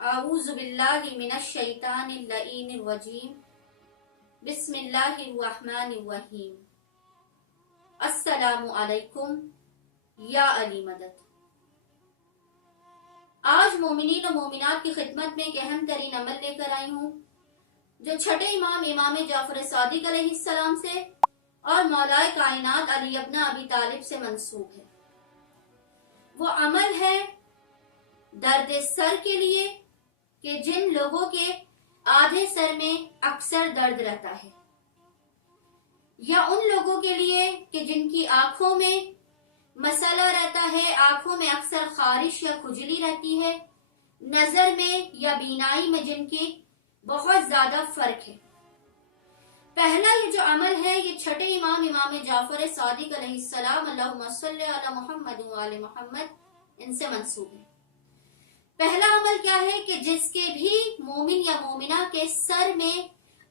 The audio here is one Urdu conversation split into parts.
اعوذ باللہ من الشیطان اللعین الرجیم بسم اللہ الرحمن الرحیم السلام علیکم یا علی مدد۔ آج مومنین و مومنات کی خدمت میں ایک اہم ترین عمل لے کر آئی ہوں جو چھٹے امام جعفر صادق علیہ السلام سے اور مولائے کائنات علی ابن ابی طالب سے منسوب ہے۔ وہ عمل ہے درد سر کے لیے کہ جن لوگوں کے آدھے سر میں اکثر درد رہتا ہے، یا ان لوگوں کے لیے کہ جن کی آنکھوں میں مسئلہ رہتا ہے، آنکھوں میں اکثر خارش یا کھجلی رہتی ہے، نظر میں یا بینائی میں جن کی بہت زیادہ فرق ہے۔ پہلا یہ جو عمل ہے یہ چھٹے امام جعفر صادق علیہ السلام اللہم صلی علی محمد و آل محمد ان سے منسوب ہے۔ پہلا عمل کیا ہے کہ جس کے بھی مومن یا مومنہ کے سر میں،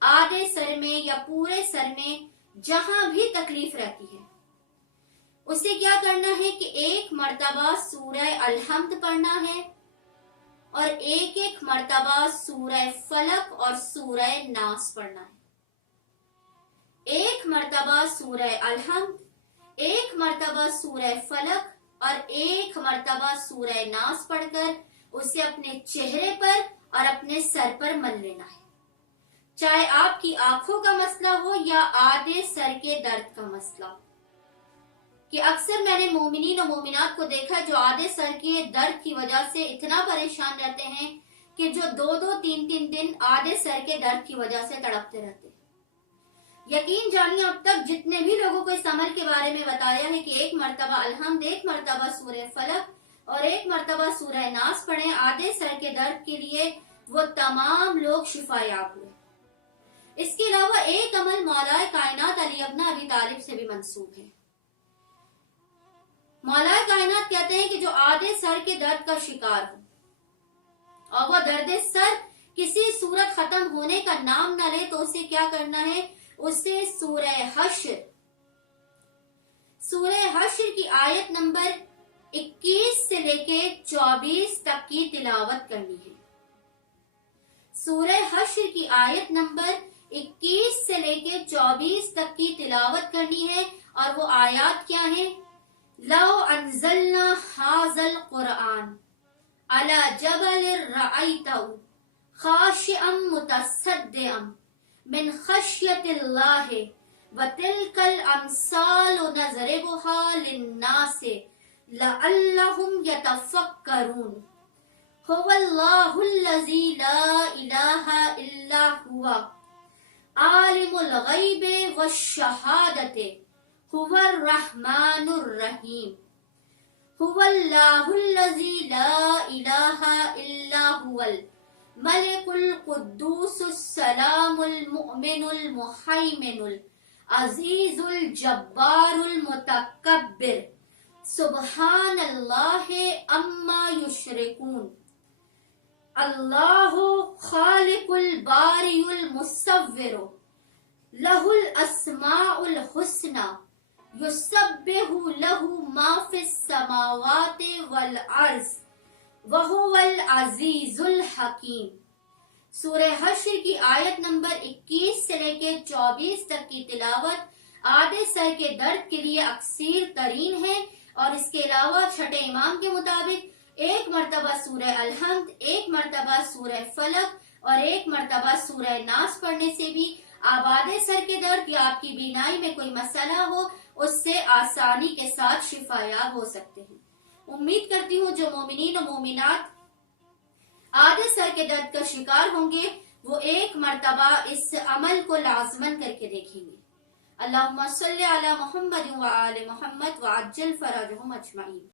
آدھے سر میں یا پورے سر میں جہاں بھی تکلیف رہتی ہے، اسے کیا کرنا ہے کہ ایک مرتبہ سورہ الحمد پڑھنا ہے اور ایک ایک مرتبہ سورہ فلق اور سورہ ناس پڑھنا ہے۔ ایک مرتبہ سورہ الحمد، ایک مرتبہ سورہ فلق اور ایک مرتبہ سورہ ناس پڑھ کر اسے اپنے چہرے پر اور اپنے سر پر مل لینا ہے، چاہے آپ کی آنکھوں کا مسئلہ ہو یا آدھے سر کے درد کا مسئلہ۔ کہ اکثر میں نے مومنین و مومنات کو دیکھا جو آدھے سر کے درد کی وجہ سے اتنا پریشان رہتے ہیں کہ جو دو تین دن آدھے سر کے درد کی وجہ سے تڑپتے رہتے ہیں۔ یقین جانیے اب تک جتنے بھی لوگوں کو اس عمل کے بارے میں بتایا ہے کہ ایک مرتبہ الحمد، ایک مرتبہ سورہ فلق اور ایک مرتبہ سورہ ناس پڑھیں آدھے سر کے درد کے لیے، وہ تمام لوگ شفا یاب ہوئے۔ اس کے علاوہ ایک عمل مولائے کائنات علی ابن ابی طالب سے بھی منسوب ہے۔ مولائے کائنات کہتے ہیں کہ جو آدھے سر کے درد کا شکار ہو اور وہ درد سر کسی صورت ختم ہونے کا نام نہ لے تو اسے کیا کرنا ہے؟ اسے سورہ حشر کی آیت نمبر 21 سے لے کے 24 تک کی تلاوت کرنی ہے۔ سورہ حشر کی آیت نمبر 21 سے لے کے 24 تک کی تلاوت کرنی ہے، اور وہ آیات کیا ہیں؟ لو انزلنا ھذا القرآن علی جبل رأیتہ خاشعا متصدعا من خشیت اللہ وتلک الامثال نضربها للناس لعلهم يتفکرون هو اللہ الذی لا الہ الا هو عالم الغیب والشہادۃ هو الرحمن الرحیم هو اللہ الذی لا الہ الا هو الملک القدوس السلام المؤمن المحیمن العزیز الجبار المتکبر سبحان اللہ اما یشرکون اللہ خالق الباری المصور لہ الاسماء الحسنى یسبح لہ ما فی السماوات والارض وہو العزیز الحکیم۔ سورہ حشر کی آیت نمبر 21 سے لے کے 24 تک کی تلاوت آدھے سر کے درد کے لیے اکثیر ترین ہے، اور اس کے علاوہ چھٹے امام کے مطابق ایک مرتبہ سورہ الحمد، ایک مرتبہ سورہ فلق اور ایک مرتبہ سورہ ناس پڑھنے سے بھی آپ آدھے سر کے درد یا آپ کی بینائی میں کوئی مسئلہ ہو اس سے آسانی کے ساتھ شفا یاب ہو سکتے ہیں۔ امید کرتی ہوں جو مومنین و مومنات آدھے سر کے درد کا شکار ہوں گے وہ ایک مرتبہ اس عمل کو لازمن کر کے دیکھیں گے۔ اللہم صلی علی محمد و آل محمد وعجل فرجہم اجمعین۔